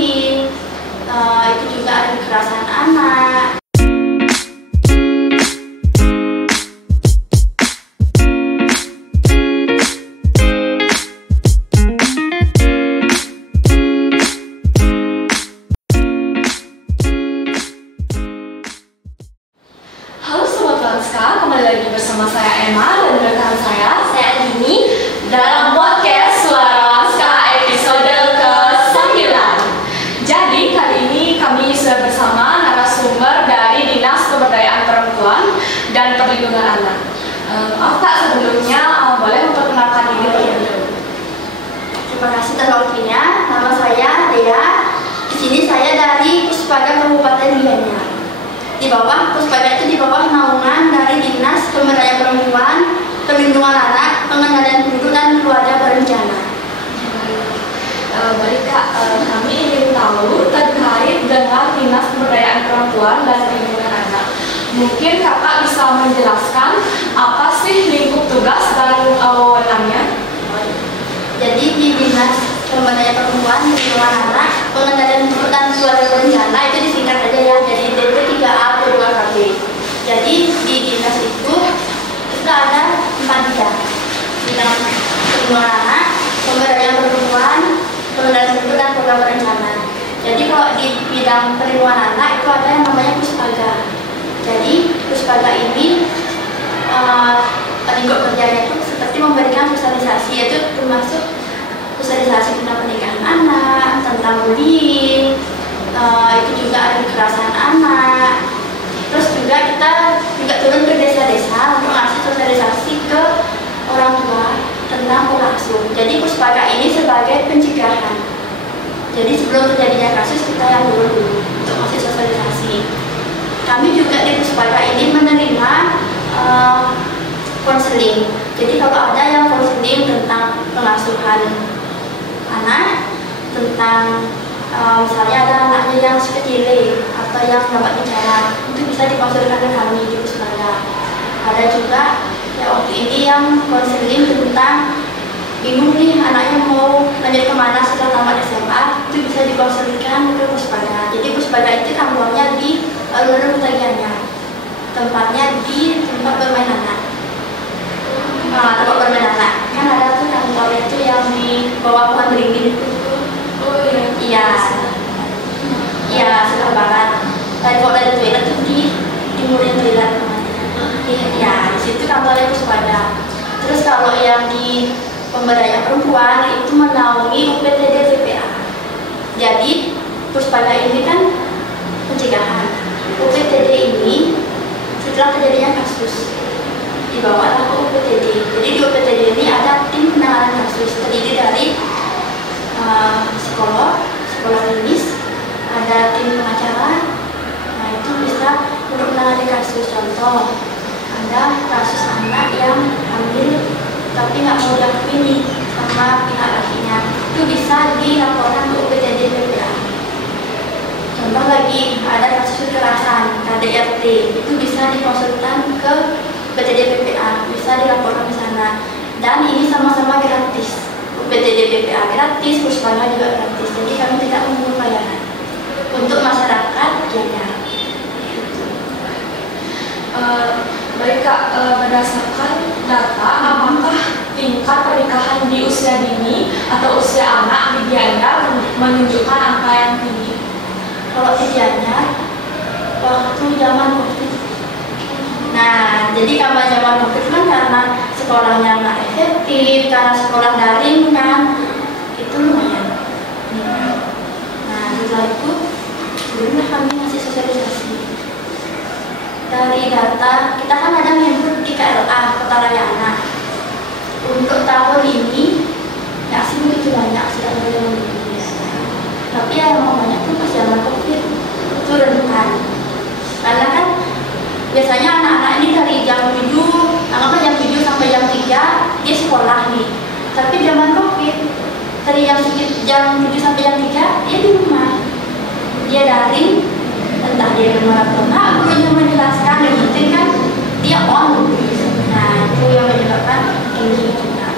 bullying, itu juga ada kekerasan anak. Halo Sobat Lanska, kembali lagi bersama saya Emma dan rekan saya Dini dalam podcast Suara Lanska episode ke-9. Jadi kali ini kami sudah bersama narasumber dari Dinas Pemberdayaan Perempuan dan Perlindungan Anak. Maaf Kak, sebelumnya boleh memperkenalkan diri terlebih dahulu. Terima kasih atas waktunya. Nama saya Dea. Di sini saya dari Puspaga Kabupaten Gianyar. Di bawah Puspaga itu di bawah naungan dari Dinas Pemberdayaan Perempuan, Perlindungan Anak, Pengendalian Penduduk dan Keluarga Berencana. Baik Kak, kami ingin tahu terkait dengan Dinas Pemberdayaan Perempuan dan Perlindungan Anak. Mungkin Kakak bisa menjelaskan apa sih lingkup tugas dan wewenangnya? Jadi di Dinas Pemberdayaan Perempuan, Perlindungan Anak, Pengendalian Penduduk dan Keluarga Berencana itu disingkat aja ya, jadi DP3A P2KB. Jadi di dinas itu kita ada 4 bidang. Bidang perlindungan anak, pemberdayaan perempuan, pengendalian penduduk dan program berencana. Jadi kalau di bidang perlindungan anak itu ada yang namanya Puspaga. Jadi Puspaga ini lingkup kerjanya itu seperti memberikan sosialisasi, yaitu termasuk sosialisasi tentang pernikahan anak, tentang bullying, itu juga ada kekerasan anak. Terus juga kita turun ke desa-desa untuk ngasih sosialisasi ke orang tua tentang pola asuh. Jadi Puspaga ini sebagai pencegahan. Jadi sebelum terjadinya kasus kita yang dulu untuk ngasih sosialisasi. Kami juga di Puspaga ini menerima konseling. Jadi kalau ada yang konseling tentang pengasuhan anak, tentang misalnya ada anaknya yang kecil atau yang dapat bicara, itu bisa dikonsulkan ke kami di Puspaga. Ada juga ya waktu ini yang konseling tentang bingung nih anaknya mau lanjut kemana setelah tamat SMA, itu bisa dikonsulkan ke Puspaga. Jadi Puspaga itu kantornya di alun-alun Kota Gianyar, tempatnya di tempat bermain anak. Tempat bermain anak kan ada tuh kantornya itu yang di bawah pohon beringin itu. Oh iya. Iya, sebelah barat. Tadi kalau dari toilet tuh di timurin toilet. Iya, di situ kantornya Puspaga. Terus kalau yang di pemberdayaan perempuan itu menaungi UPTD TPA. Jadi Puspaga ini kan pencegahan. UPTD ini setelah terjadinya kasus dibawalah ke UPTD. Jadi di UPTD ini ada tim penanganan kasus terdiri dari psikolog, psikolog klinis, ada tim pengacara. Nah itu bisa untuk menangani kasus. Contoh, ada kasus anak yang hamil tapi nggak mau diakui sama pihak lakinya, itu bisa dilaporkan ke UPTD PPA. Contoh lagi, ada kasus kekerasan KDRT, itu bisa dikonsultan ke UPTD PPA, bisa dilaporkan di sana. Dan ini sama-sama gratis. UPTD PPA gratis, Puspaga juga gratis. Jadi kami tidak memungut bayaran untuk masyarakat Gianyar. Baik Kak, berdasarkan data, apakah tingkat pernikahan di usia dini atau usia anak di Gianyar menunjukkan angka yang tinggi? Kalau di Gianyar, waktu zaman COVID. Nah, jadi kalau zaman COVID kan karena sekolahnya nggak efektif, karena sekolah daring kan, itu lumayan. Nah, setelah itu, sebelumnya kami ngasih sosialisasi. Dari data, kita kan ada input di KLA, Kota Raya Anak. Untuk tahun ini, nggak sih begitu banyak, sudah ada yang begitu biasa. Tapi yang mau banyak tuh pas zaman COVID, itu rentan. Karena kan biasanya anak-anak ini dari jam 7, anggaplah jam 7 sampai jam 3, dia sekolah nih. Tapi zaman COVID, dari jam 7 sampai jam 3, dia di rumah. Dia daring, entah dia di rumah atau enggak, gurunya menjelaskan, yang penting kan dia on. Nah, itu yang menyebabkan tinggi juga.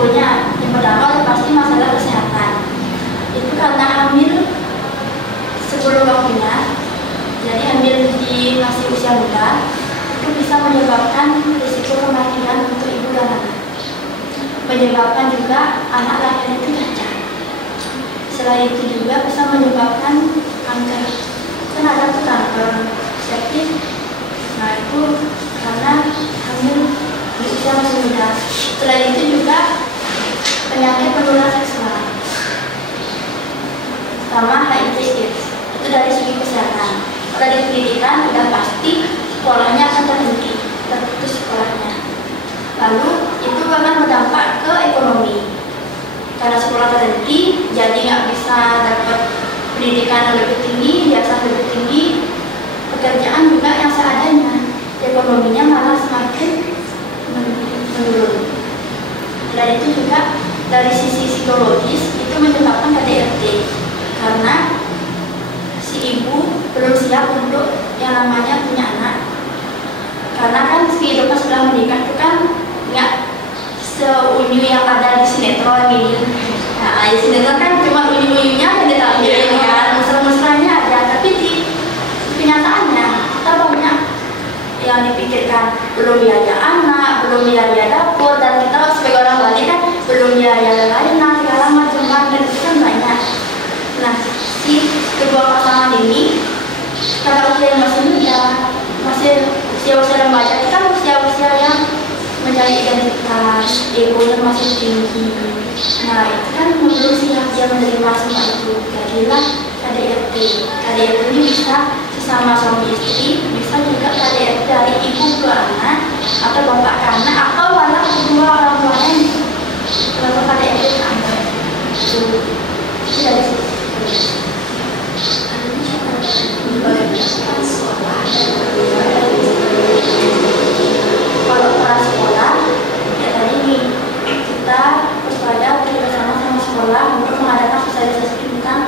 risikonya. Yang pertama pasti masalah kesehatan. Itu karena hamil sebelum waktunya, jadi hamil di masih usia muda, itu bisa menyebabkan risiko kematian untuk ibu dan anak. Menyebabkan juga anak lahir itu cacat. Selain itu juga bisa menyebabkan kanker. Kan ada tuh kanker septis. Nah itu karena hamil di usia masih muda. Selain itu juga penyakit menular seksual, sama HIV/AIDS. Itu dari segi kesehatan. Kalau di pendidikan sudah pasti sekolahnya akan terputus sekolahnya. Lalu itu akan berdampak ke ekonomi. Karena sekolah terhenti, jadi nggak bisa dapat pendidikan yang lebih tinggi, biasa lebih tinggi, pekerjaan juga yang seadanya. Ekonominya malah semakin menurun. Dan itu juga dari sisi psikologis itu menyebabkan KDRT, karena si ibu belum siap untuk yang namanya punya anak. Karena kan kehidupan setelah menikah itu kan nggak seunyu yang ada di sinetron ini. Nah, di sinetron kan cuma unyu-unyunya yang ditampilkan, kan mesra-mesranya aja, tapi di kenyataannya kita banyak yang dipikirkan, belum biaya anak, belum biaya dapur, dan kita sebagai orang Bali kan belum biaya lain, segala macam, dan itu kan banyak. Nah, si kedua pasangan ini karena usia yang masih muda, masih usia remaja, kan usia yang mencari identitas, egonya masih tinggi. Nah, itu kan belum siap dia menerima semua itu. Jadilah KDRT. KDRT ini bisa sesama suami istri, bisa juga KDRT dari ibu ke anak, atau bapak ke anak, atau malah kedua orang tuanya kalau KDRT ke anak. Itu dari situ. Kalau peran sekolah, ya tadi nih kita berupaya bersama sama sekolah untuk mengadakan sosialisasi tentang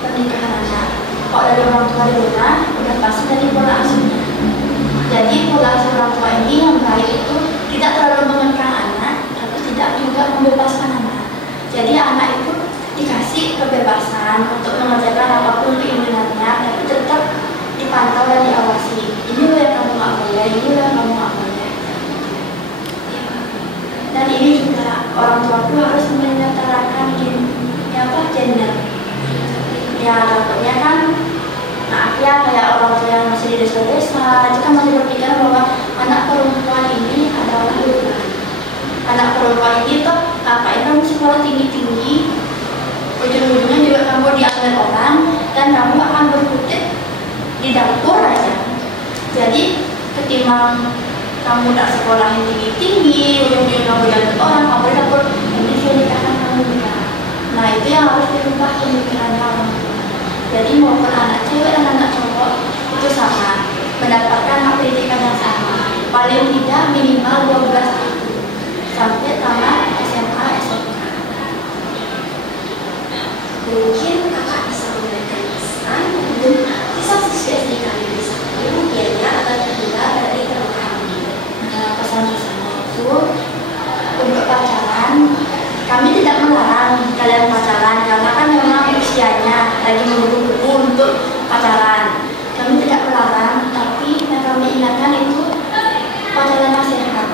pernikahan anak. Kalau dari orang tua di rumah, udah pasti dari pola asuhnya. Jadi pola asuh orang tua ini yang baik itu tidak terlalu mengekang anak, tapi tidak juga membebaskan anak. Jadi anak itu dikasih kebebasan untuk mengerjakan apapun keinginannya, tapi tetap dipantau dan diawasi. Ini loh yang kamu nggak boleh, ini loh yang kamu nggak boleh. Dan ini juga orang tua itu harus menyetarakan gender. Ya dapatnya kan, maaf ya, kayak orang tua yang masih di desa-desa, itu kan masih berpikiran bahwa anak perempuan ini adalah beban. Anak perempuan ini tuh ngapain kamu sekolah tinggi-tinggi, ujung-ujungnya juga kamu diambil orang dan kamu akan berkutik di dapur aja. Jadi ketimbang kamu tak sekolah yang tinggi-tinggi, ujung-ujungnya kamu diambil orang, kamu di dapur, ini saya nikahkan kamu juga. Nah itu yang harus dirubah pemikirannya orang tua. Jadi maupun anak cewek dan anak cowok itu sama, mendapatkan hak pendidikan yang sama. Paling tidak minimal 12 tahun sampai tamat SMA, SMK. Mungkin kakak bisa memberikan pesan untuk siswa-siswi SD kami di sana mungkin akan terhindar dari terluka. Nah, pesan-pesannya itu untuk pacaran, kami tidak melarang kalian pacaran karena kan memang usianya lagi menunggu untuk pacaran. Kami tidak melarang, tapi yang kami ingatkan itu pacaran yang sehat.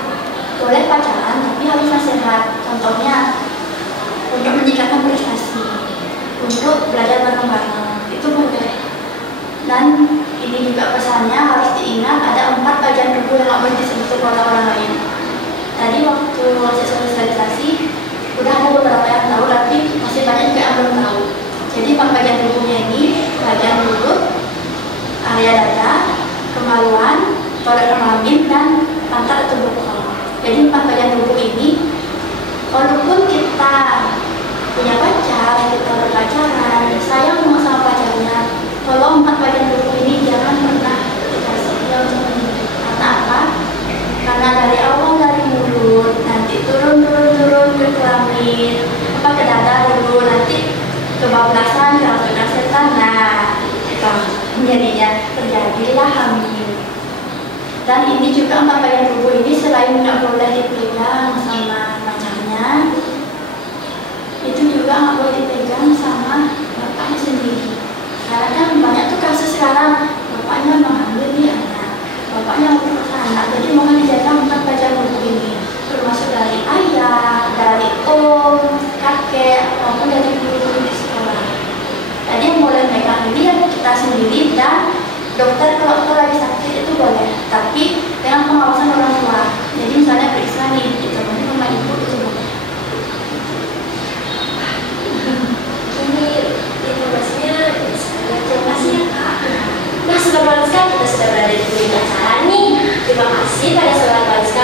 Boleh pacaran, tapi harus sehat. Contohnya untuk meningkatkan prestasi, untuk belajar bareng-bareng, itu boleh. Dan ini juga pesannya harus diingat, ada 4 bagian tubuh yang harus disebut oleh orang lain. Tadi waktu sosialisasi udah ada beberapa yang tahu, tapi masih banyak juga yang belum tahu. Jadi 4 bagian tubuhnya ini, bagian mulut, area dada, kemaluan, toilet kelamin, dan pantat atau bokong. Jadi 4 bagian tubuh ini, walaupun kita punya pacar, kita berpacaran, sayang sama pacarnya, tolong 4 bagian tubuh ini jangan pernah dikasih dia untuk menyebut. Karena apa? Karena dari awal dari mulut, nanti turun ke kelamin, ke dada dulu, nanti kebablasan, kerasukan setan, nah jadinya terjadilah hamil. Dan ini juga 4 bagian tubuh ini selain nggak boleh dipegang sama pacarnya, bapaknya itu juga nggak boleh dipegang sama bapaknya sendiri. Karena kan banyak tuh kasus sekarang bapaknya mengambil nih anak, bapaknya memperkosa anak, jadi mohon dijaga 4 baca buku ini, termasuk dari ayah, dari om, kakek, maupun dari guru-guru di sekolah. Jadi yang boleh megang ini ya kita sendiri, dan dokter kalau lagi sakit itu boleh, tapi dengan pengawasan orang tua. Jadi misalnya periksa nih ditemani sama ibu itu boleh. Ini informasinya sangat jelas ya Kak. Nah, Sobat Wanska, kita sudah berada di ujung acara nih. Terima kasih pada Sobat Wanska